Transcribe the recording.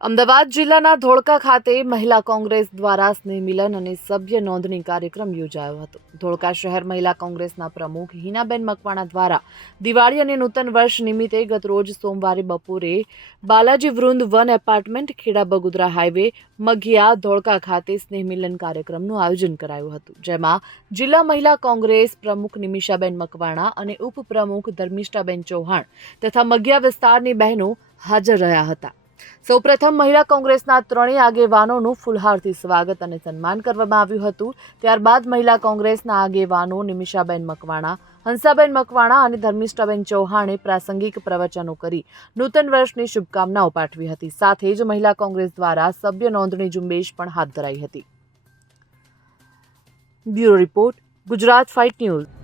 અમદાવાદ જિલ્લાના ધોળકા ખાતે મહિલા કોંગ્રેસ દ્વારા સ્નેહ મિલન અને સભ્ય નોંધણી કાર્યક્રમ યોજાયો હતો. ધોળકા શહેર મહિલા કોંગ્રેસના પ્રમુખ હિનાબેન મકવાણા દ્વારા દિવાળી અને નૂતન વર્ષ નિમિત્તે ગતરોજ સોમવારે બપોરે Balaji Vrund one apartment, Kheda Bagodara highway, Maghiya, Dholka ખાતે સ્નેહ મિલન કાર્યક્રમનું આયોજન કરાયું હતું, જેમાં જિલ્લા મહિલા કોંગ્રેસ પ્રમુખ નિમિષાબેન મકવાણા અને ઉપપ્રમુખ ધર્મિષ્ઠાબેન ચૌહાણ તથા મઘિયા વિસ્તારની બહેનો હાજર રહ્યા હતા. સૌપ્રથમ મહિલા કોંગ્રેસના ત્રણેય આગેવાનોનું ફુલહારથી સ્વાગત અને સન્માન કરવામાં આવ્યું હતું. ત્યારબાદ મહિલા કોંગ્રેસના આગેવાનો નિમિષાબેન મકવાણા, હંસાબેન મકવાણા અને ધર્મિષ્ઠાબેન ચૌહાણે પ્રાસંગિક પ્રવચનો કરી નૂતન વર્ષની શુભકામનાઓ પાઠવી હતી. સાથે જ મહિલા કોંગ્રેસ દ્વારા સભ્ય નોંધણી ઝુંબેશ પણ હાથ ધરાઈ હતી. Bureau report, Gujarat fight news.